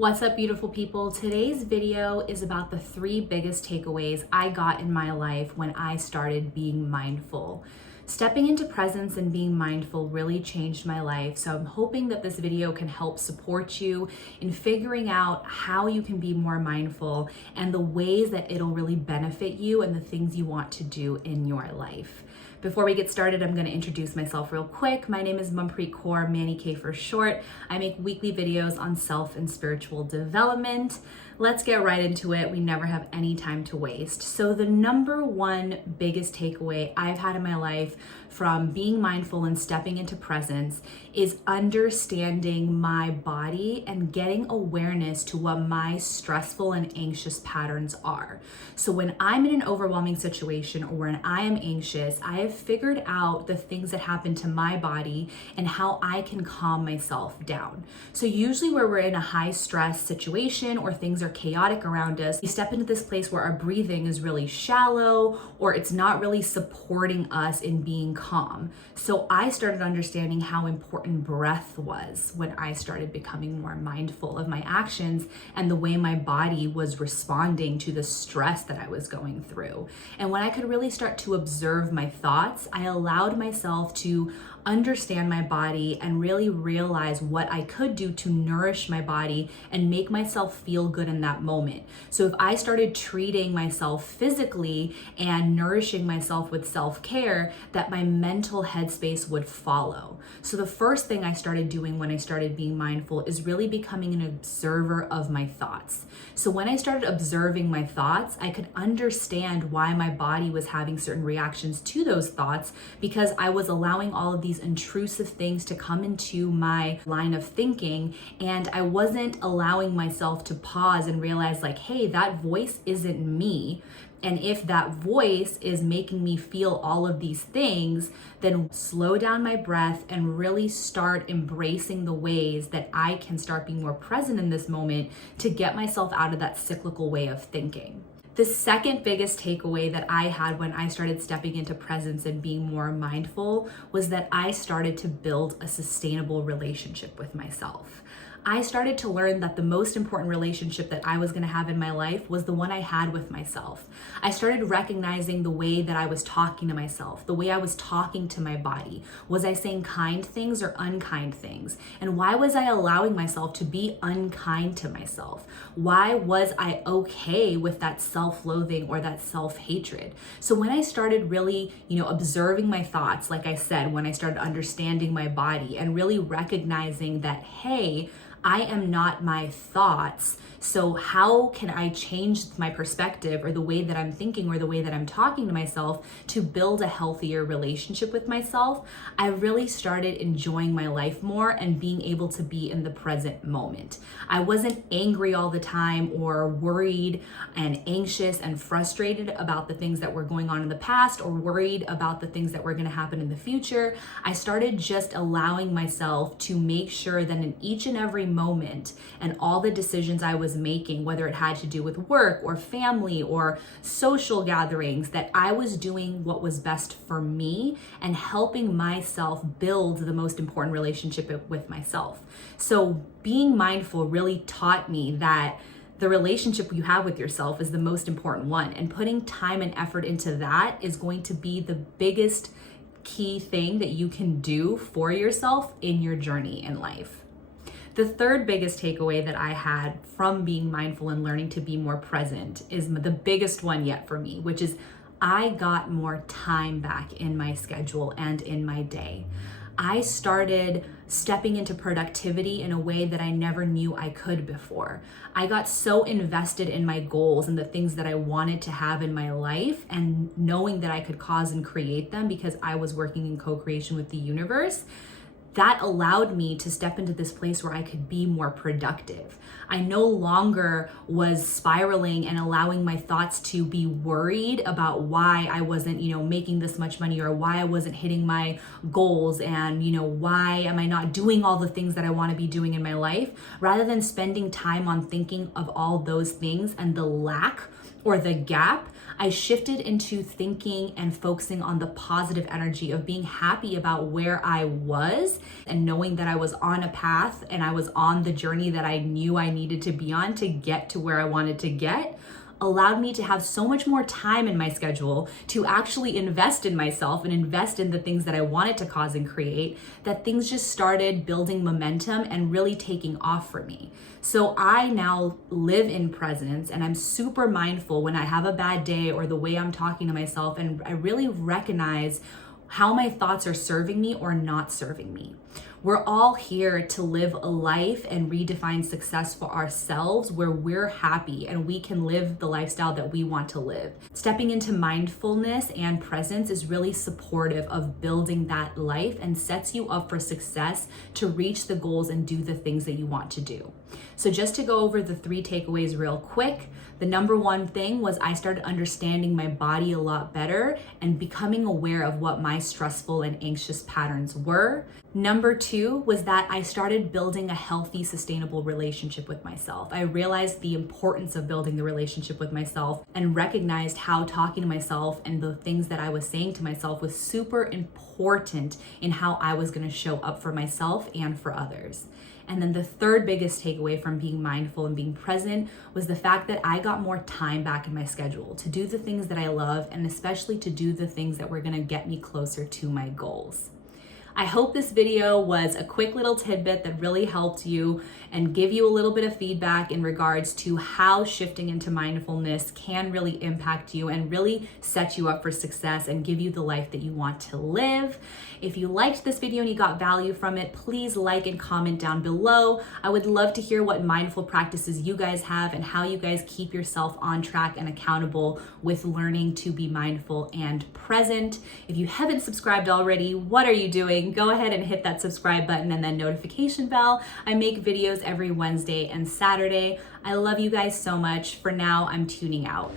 What's up, beautiful people? Today's video is about the 3 biggest takeaways I got in my life when I started being mindful. Stepping into presence and being mindful really changed my life, so I'm hoping that this video can help support you in figuring out how you can be more mindful and the ways that it'll really benefit you and the things you want to do in your life. Before we get started, I'm going to introduce myself real quick. My name is Manpreet Kaur, Manny K for short. I make weekly videos on self and spiritual development. Let's get right into it. We never have any time to waste. So the number one biggest takeaway I've had in my life from being mindful and stepping into presence is understanding my body and getting awareness to what my stressful and anxious patterns are. So when I'm in an overwhelming situation or when I am anxious, I have figured out the things that happen to my body and how I can calm myself down. So usually where we're in a high stress situation or things are chaotic around us, we step into this place where our breathing is really shallow or it's not really supporting us in being calm. So I started understanding how important breath was when I started becoming more mindful of my actions and the way my body was responding to the stress that I was going through. And when I could really start to observe my thoughts, I allowed myself to understand my body and really realize what I could do to nourish my body and make myself feel good in that moment. So if I started treating myself physically and nourishing myself with self-care, that my mental headspace would follow. So the first thing I started doing when I started being mindful is really becoming an observer of my thoughts. So when I started observing my thoughts, I could understand why my body was having certain reactions to those thoughts because I was allowing all of these intrusive things to come into my line of thinking, and I wasn't allowing myself to pause and realize like, hey, that voice isn't me. And if that voice is making me feel all of these things, then slow down my breath and really start embracing the ways that I can start being more present in this moment to get myself out of that cyclical way of thinking. The second biggest takeaway that I had when I started stepping into presence and being more mindful was that I started to build a sustainable relationship with myself. I started to learn that the most important relationship that I was going to have in my life was the one I had with myself. I started recognizing the way that I was talking to myself, the way I was talking to my body. Was I saying kind things or unkind things? And why was I allowing myself to be unkind to myself? Why was I okay with that self-loathing or that self-hatred? So when I started really, observing my thoughts, like I said, when I started understanding my body and really recognizing that, hey, I am not my thoughts. So how can I change my perspective or the way that I'm thinking or the way that I'm talking to myself to build a healthier relationship with myself? I really started enjoying my life more and being able to be in the present moment. I wasn't angry all the time or worried and anxious and frustrated about the things that were going on in the past or worried about the things that were going to happen in the future. I started just allowing myself to make sure that in each and every moment and all the decisions I was making, whether it had to do with work or family or social gatherings, that I was doing what was best for me and helping myself build the most important relationship with myself. So being mindful really taught me that the relationship you have with yourself is the most important one, and putting time and effort into that is going to be the biggest key thing that you can do for yourself in your journey in life. The third biggest takeaway that I had from being mindful and learning to be more present is the biggest one yet for me, which is I got more time back in my schedule and in my day. I started stepping into productivity in a way that I never knew I could before. I got so invested in my goals and the things that I wanted to have in my life and knowing that I could cause and create them because I was working in co-creation with the universe. That allowed me to step into this place where I could be more productive. I no longer was spiraling and allowing my thoughts to be worried about why I wasn't, making this much money or why I wasn't hitting my goals and, why am I not doing all the things that I want to be doing in my life, rather than spending time on thinking of all those things and the lack or the gap, I shifted into thinking and focusing on the positive energy of being happy about where I was and knowing that I was on a path and I was on the journey that I knew I needed to be on to get to where I wanted to get, allowed me to have so much more time in my schedule to actually invest in myself and invest in the things that I wanted to cause and create, that things just started building momentum and really taking off for me. So I now live in presence, and I'm super mindful when I have a bad day or the way I'm talking to myself, and I really recognize how my thoughts are serving me or not serving me. We're all here to live a life and redefine success for ourselves where we're happy and we can live the lifestyle that we want to live. Stepping into mindfulness and presence is really supportive of building that life and sets you up for success to reach the goals and do the things that you want to do. So just to go over the 3 takeaways real quick, the number 1 thing was I started understanding my body a lot better and becoming aware of what my stressful and anxious patterns were. Number 2 was that I started building a healthy, sustainable relationship with myself. I realized the importance of building the relationship with myself and recognized how talking to myself and the things that I was saying to myself was super important in how I was going to show up for myself and for others. And then the 3rd biggest takeaway from being mindful and being present was the fact that I got more time back in my schedule to do the things that I love, and especially to do the things that were going to get me closer to my goals. I hope this video was a quick little tidbit that really helped you and give you a little bit of feedback in regards to how shifting into mindfulness can really impact you and really set you up for success and give you the life that you want to live. If you liked this video and you got value from it, please like and comment down below. I would love to hear what mindful practices you guys have and how you guys keep yourself on track and accountable with learning to be mindful and present. If you haven't subscribed already, what are you doing? Go ahead and hit that subscribe button and then notification bell. I make videos every Wednesday and Saturday. I love you guys so much. For now, I'm tuning out.